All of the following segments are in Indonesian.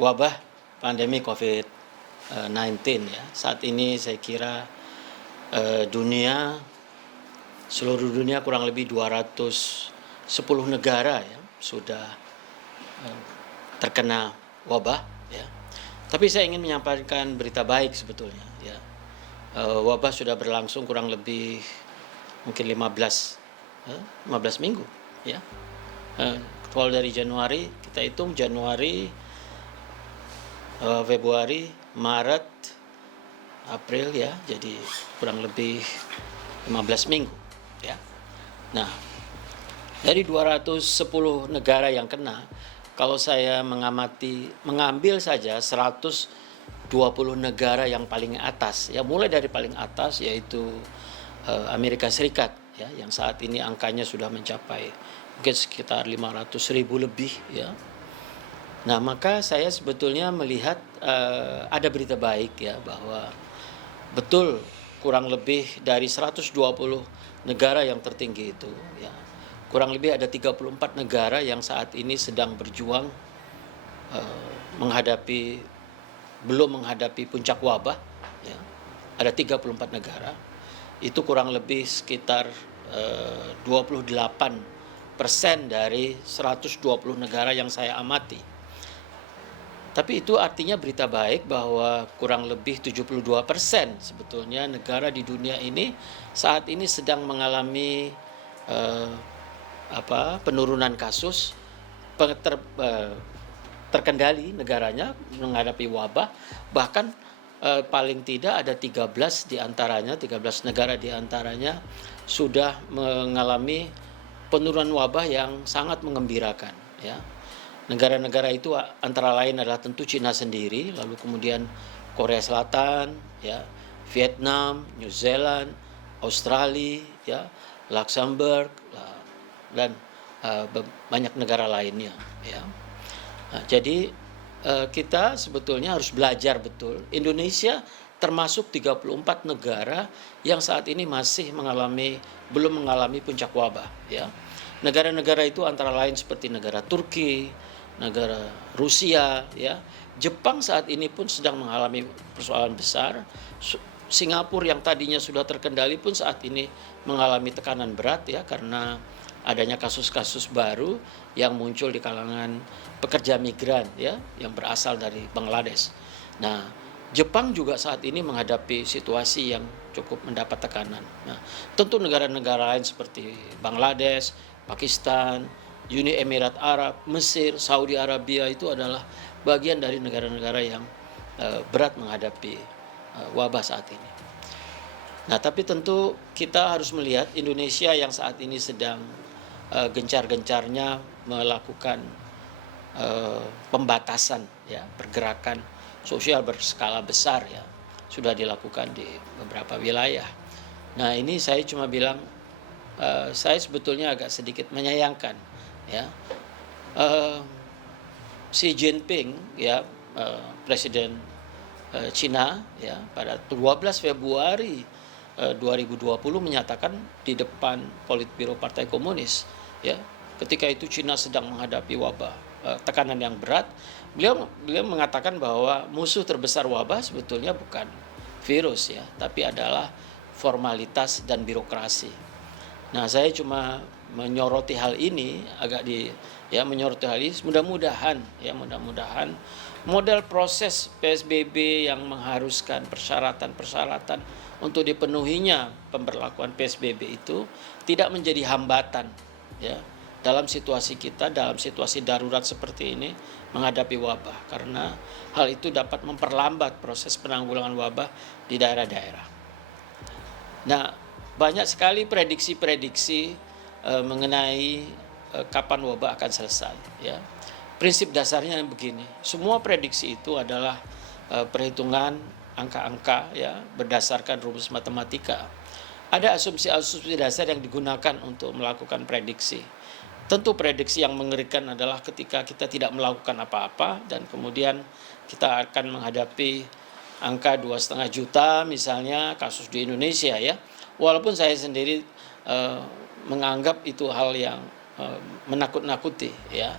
wabah pandemi COVID-19 ya. Saat ini saya kira seluruh dunia kurang lebih 210 negara ya sudah terkena wabah ya. Tapi saya ingin menyampaikan berita baik sebetulnya ya. Wabah sudah berlangsung kurang lebih mungkin 15 minggu ya. Kalau dari Januari, kita hitung Januari, Februari, Maret, April ya, jadi kurang lebih 15 minggu ya. Nah, dari 210 negara yang kena, kalau saya mengambil saja 120 negara yang paling atas ya, mulai dari paling atas yaitu Amerika Serikat ya, yang saat ini angkanya sudah mencapai mungkin sekitar 500.000 lebih ya. Nah, maka saya sebetulnya melihat ada berita baik ya, bahwa betul kurang lebih dari 120 negara yang tertinggi itu ya, kurang lebih ada 34 negara yang saat ini sedang berjuang belum menghadapi puncak wabah ya. Ada 34 negara. Itu kurang lebih sekitar 28% dari 120 negara yang saya amati. Tapi itu artinya berita baik bahwa kurang lebih 72% sebetulnya negara di dunia ini saat ini sedang mengalami penurunan kasus, terkendali negaranya menghadapi wabah. Bahkan paling tidak ada 13 negara di antaranya sudah mengalami penurunan wabah yang sangat mengembirakan ya. Negara-negara itu antara lain adalah tentu Cina sendiri, lalu kemudian Korea Selatan ya, Vietnam, New Zealand, Australia ya, Luxembourg dan banyak negara lainnya ya. Nah, jadi kita sebetulnya harus belajar betul. Indonesia termasuk 34 negara yang saat ini masih belum mengalami puncak wabah ya. Negara-negara itu antara lain seperti negara Turki, negara Rusia ya. Jepang saat ini pun sedang mengalami persoalan besar. Singapura yang tadinya sudah terkendali pun saat ini mengalami tekanan berat ya, karena adanya kasus-kasus baru yang muncul di kalangan pekerja migran ya, yang berasal dari Bangladesh. Nah, Jepang juga saat ini menghadapi situasi yang cukup mendapat tekanan. Nah, tentu negara-negara lain seperti Bangladesh, Pakistan, Uni Emirat Arab, Mesir, Saudi Arabia itu adalah bagian dari negara-negara yang berat menghadapi wabah saat ini. Nah, tapi tentu kita harus melihat Indonesia yang saat ini sedang gencar-gencarnya melakukan pembatasan ya, pergerakan sosial berskala besar ya, sudah dilakukan di beberapa wilayah. Nah, ini saya cuma bilang saya sebetulnya agak sedikit menyayangkan ya, Xi Jinping ya, Presiden Cina ya, pada 12 Februari 2020 menyatakan di depan Politbiro Partai Komunis ya, ketika itu Cina sedang menghadapi wabah, tekanan yang berat, beliau mengatakan bahwa musuh terbesar wabah sebetulnya bukan virus ya, tapi adalah formalitas dan birokrasi. Nah, saya cuma menyoroti hal ini, mudah-mudahan model proses PSBB yang mengharuskan persyaratan-persyaratan untuk dipenuhinya pemberlakuan PSBB itu tidak menjadi hambatan ya, dalam situasi darurat seperti ini menghadapi wabah, karena hal itu dapat memperlambat proses penanggulangan wabah di daerah-daerah. Nah, banyak sekali prediksi-prediksi mengenai kapan wabah akan selesai ya. Prinsip dasarnya begini, semua prediksi itu adalah perhitungan angka-angka ya, berdasarkan rumus matematika. Ada asumsi-asumsi dasar yang digunakan untuk melakukan prediksi. Tentu prediksi yang mengerikan adalah ketika kita tidak melakukan apa-apa dan kemudian kita akan menghadapi angka 2,5 juta misalnya kasus di Indonesia ya. Walaupun saya sendiri menganggap itu hal yang menakut-nakuti ya.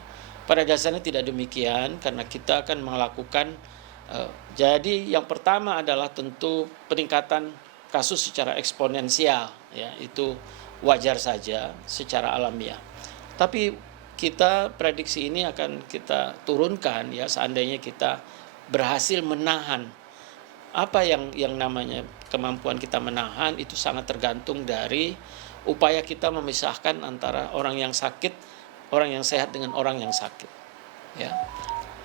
pada dasarnya tidak demikian, karena kita akan melakukan jadi yang pertama adalah tentu peningkatan kasus secara eksponensial, ya itu wajar saja secara alamiah. Tapi kita prediksi ini akan kita turunkan ya seandainya kita berhasil menahan. Apa yang namanya kemampuan kita menahan itu sangat tergantung dari upaya kita memisahkan antara orang yang sakit, orang yang sehat dengan orang yang sakit. Ya,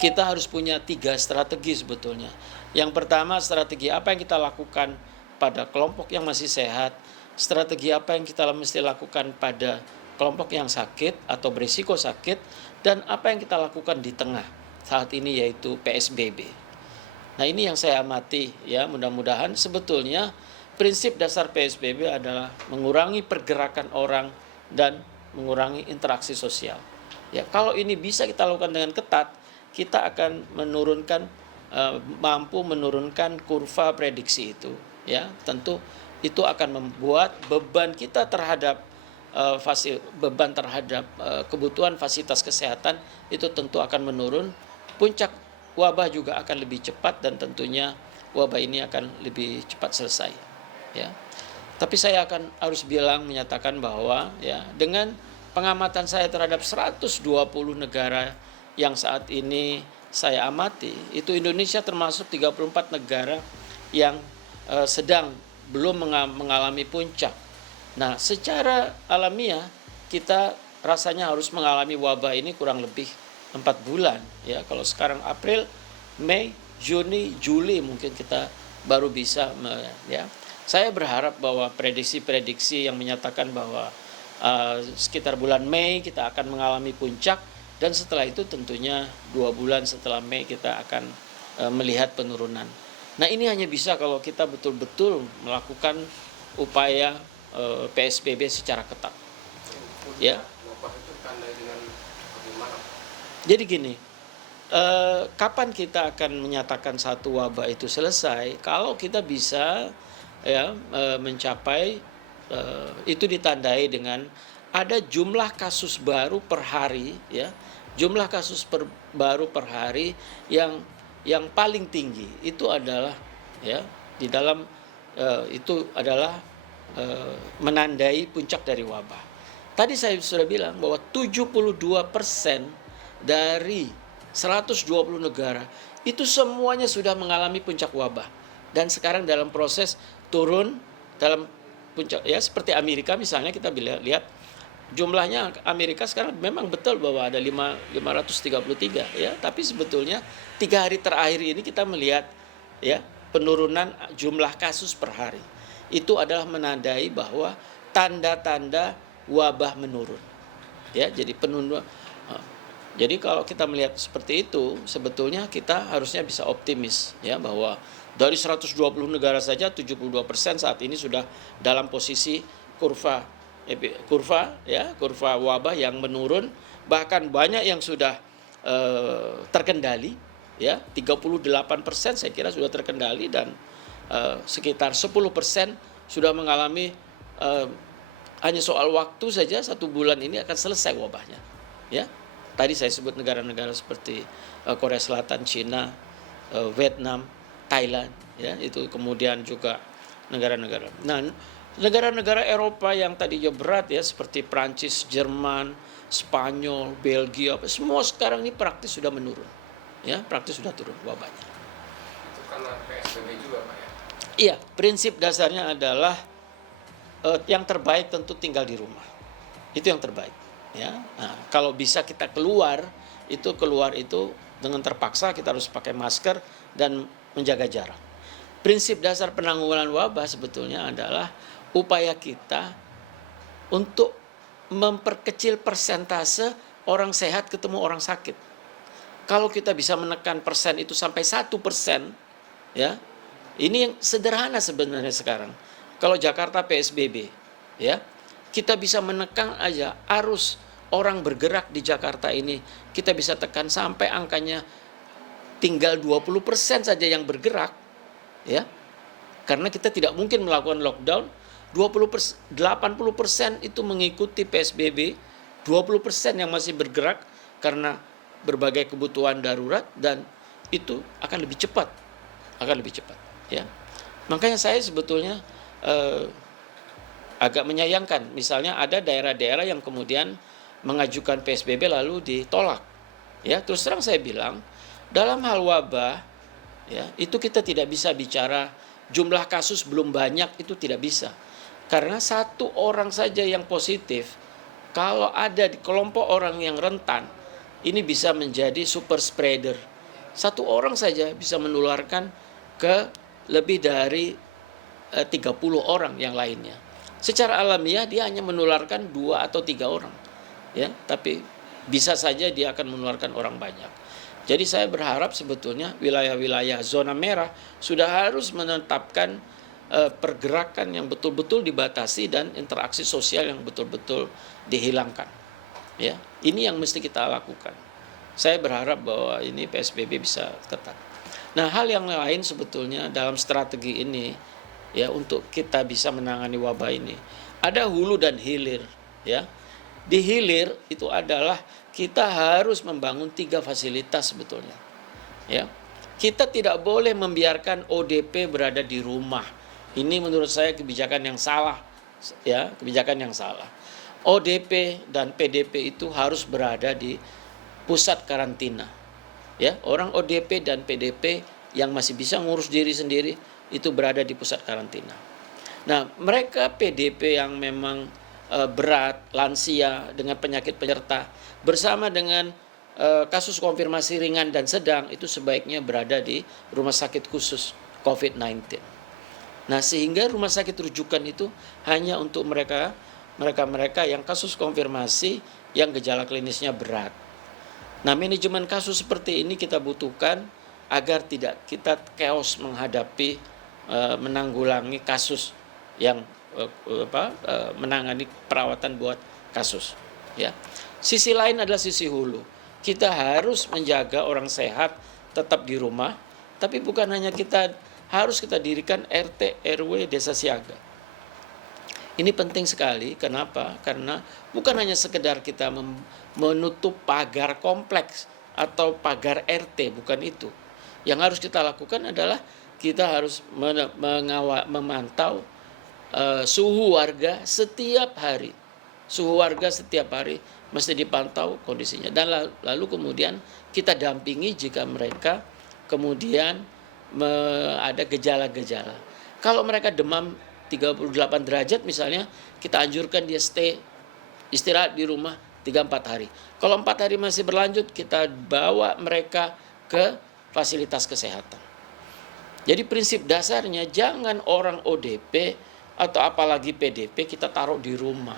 kita harus punya 3 strategi sebetulnya. Yang pertama, strategi apa yang kita lakukan pada kelompok yang masih sehat, strategi apa yang kita mesti lakukan pada kelompok yang sakit atau berisiko sakit, dan apa yang kita lakukan di tengah saat ini yaitu PSBB. Nah, ini yang saya amati ya, mudah-mudahan sebetulnya prinsip dasar PSBB adalah mengurangi pergerakan orang dan mengurangi interaksi sosial. Ya, kalau ini bisa kita lakukan dengan ketat, kita akan menurunkan mampu menurunkan kurva prediksi itu. Ya, tentu itu akan membuat beban kita terhadap beban terhadap kebutuhan fasilitas kesehatan itu tentu akan menurun. Puncak wabah juga akan lebih cepat dan tentunya wabah ini akan lebih cepat selesai. Ya, tapi saya harus menyatakan bahwa ya dengan pengamatan saya terhadap 120 negara yang saat ini saya amati, itu Indonesia termasuk 34 negara yang sedang belum mengalami puncak. Nah, secara alamiah kita rasanya harus mengalami wabah ini kurang lebih 4 bulan. Ya, kalau sekarang April, Mei, Juni, Juli mungkin kita baru bisa ya. Saya berharap bahwa prediksi-prediksi yang menyatakan bahwa sekitar bulan Mei kita akan mengalami puncak, dan setelah itu tentunya 2 bulan setelah Mei kita akan melihat penurunan. Nah, ini hanya bisa kalau kita betul-betul melakukan upaya PSBB secara ketat. Ya. Jadi gini, kapan kita akan menyatakan satu wabah itu selesai? Kalau kita bisa ya mencapai itu ditandai dengan ada jumlah kasus baru per hari ya, jumlah kasus baru per hari yang paling tinggi itu adalah ya di dalam itu adalah menandai puncak dari wabah. Tadi saya sudah bilang bahwa 72% dari 120 negara itu semuanya sudah mengalami puncak wabah dan sekarang dalam proses turun dalam puncak ya, seperti Amerika misalnya. Kita lihat jumlahnya Amerika sekarang memang betul bahwa ada 533 ya, tapi sebetulnya 3 hari terakhir ini kita melihat ya penurunan jumlah kasus per hari. Itu adalah menandai bahwa tanda-tanda wabah menurun. Ya, jadi penurunan. Jadi kalau kita melihat seperti itu, sebetulnya kita harusnya bisa optimis ya bahwa dari 120 negara saja 72% saat ini sudah dalam posisi kurva wabah yang menurun, bahkan banyak yang sudah terkendali ya, 38% saya kira sudah terkendali, dan sekitar 10% sudah mengalami hanya soal waktu saja, 1 bulan ini akan selesai wabahnya ya. Tadi saya sebut negara-negara seperti Korea Selatan, Cina, Vietnam, Thailand ya, itu kemudian juga negara-negara. Nah, negara-negara Eropa yang tadinya berat ya seperti Prancis, Jerman, Spanyol, Belgia, semua sekarang ini praktis sudah menurun. Ya, praktis sudah turun wabahnya. Itu karena PSBB juga, Pak ya? Iya, prinsip dasarnya adalah yang terbaik tentu tinggal di rumah. Itu yang terbaik, ya. Nah, kalau bisa kita keluar itu dengan terpaksa kita harus pakai masker dan menjaga jarak. Prinsip dasar penanggulangan wabah sebetulnya adalah upaya kita untuk memperkecil persentase orang sehat ketemu orang sakit. Kalau kita bisa menekan persen itu sampai 1%, ya, ini yang sederhana sebenarnya sekarang. Kalau Jakarta PSBB, ya, kita bisa menekan aja arus orang bergerak di Jakarta ini, kita bisa tekan sampai angkanya tinggal 20% saja yang bergerak, ya, karena kita tidak mungkin melakukan lockdown. 80% itu mengikuti PSBB, 20% yang masih bergerak karena berbagai kebutuhan darurat, dan itu akan lebih cepat, ya. Makanya saya sebetulnya agak menyayangkan, misalnya ada daerah-daerah yang kemudian mengajukan PSBB lalu ditolak, ya. Terus terang saya bilang, dalam hal wabah, ya, itu kita tidak bisa bicara jumlah kasus belum banyak, itu tidak bisa. Karena satu orang saja yang positif, kalau ada di kelompok orang yang rentan, ini bisa menjadi super spreader. Satu orang saja bisa menularkan ke lebih dari 30 orang yang lainnya. Secara alamiah dia hanya menularkan 2 atau 3 orang, ya, tapi bisa saja dia akan menularkan orang banyak. Jadi saya berharap sebetulnya wilayah-wilayah zona merah sudah harus menetapkan pergerakan yang betul-betul dibatasi dan interaksi sosial yang betul-betul dihilangkan. Ya, ini yang mesti kita lakukan. Saya berharap bahwa ini PSBB bisa ketat. Nah, hal yang lain sebetulnya dalam strategi ini, ya, untuk kita bisa menangani wabah ini, ada hulu dan hilir, ya. Di hilir itu adalah kita harus membangun 3 fasilitas sebetulnya, ya. Kita tidak boleh membiarkan ODP berada di rumah. Ini menurut saya kebijakan yang salah, ya, kebijakan yang salah. ODP dan PDP itu harus berada di pusat karantina, ya. Orang ODP dan PDP yang masih bisa ngurus diri sendiri itu berada di pusat karantina. Nah, mereka PDP yang memang berat, lansia dengan penyakit penyerta bersama dengan kasus konfirmasi ringan dan sedang itu sebaiknya berada di rumah sakit khusus COVID-19. Nah, sehingga rumah sakit rujukan itu hanya untuk mereka yang kasus konfirmasi yang gejala klinisnya berat. Nah, manajemen kasus seperti ini kita butuhkan agar tidak kita chaos menghadapi menanggulangi kasus yang menangani perawatan buat kasus, ya. Sisi lain adalah sisi hulu. Kita harus menjaga orang sehat tetap di rumah, tapi bukan hanya harus kita dirikan RT RW desa siaga. Ini penting sekali. Kenapa? Karena bukan hanya sekedar kita menutup pagar kompleks atau pagar RT, bukan itu. Yang harus kita lakukan adalah kita harus memantau suhu warga setiap hari. Suhu warga setiap hari mesti dipantau kondisinya. Dan lalu kemudian kita dampingi jika mereka kemudian ada gejala-gejala. Kalau mereka demam 38 derajat misalnya, kita anjurkan dia istirahat di rumah 3-4 hari. Kalau 4 hari masih berlanjut, kita bawa mereka ke fasilitas kesehatan. Jadi prinsip dasarnya jangan orang ODP atau apalagi PDP kita taruh di rumah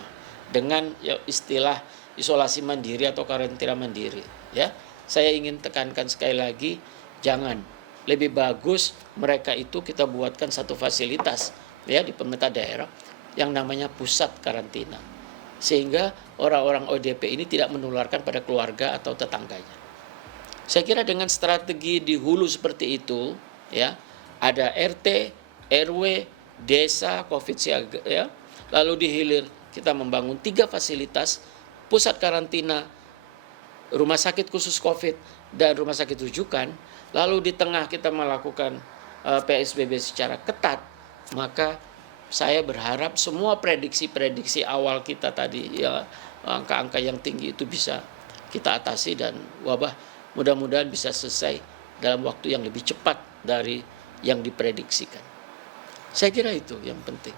dengan istilah isolasi mandiri atau karantina mandiri, ya. Saya ingin tekankan sekali lagi, jangan. Lebih bagus mereka itu kita buatkan satu fasilitas, ya, di pemerintah daerah yang namanya pusat karantina. Sehingga orang-orang ODP ini tidak menularkan pada keluarga atau tetangganya. Saya kira dengan strategi di hulu seperti itu, ya, ada RT, RW, desa, COVID siaga, ya. Lalu di hilir kita membangun 3 fasilitas, pusat karantina, rumah sakit khusus COVID, dan rumah sakit rujukan. Lalu di tengah kita melakukan PSBB secara ketat, maka saya berharap semua prediksi-prediksi awal kita tadi, ya, angka-angka yang tinggi itu bisa kita atasi dan wabah mudah-mudahan bisa selesai dalam waktu yang lebih cepat dari yang diprediksikan. Saya kira itu yang penting.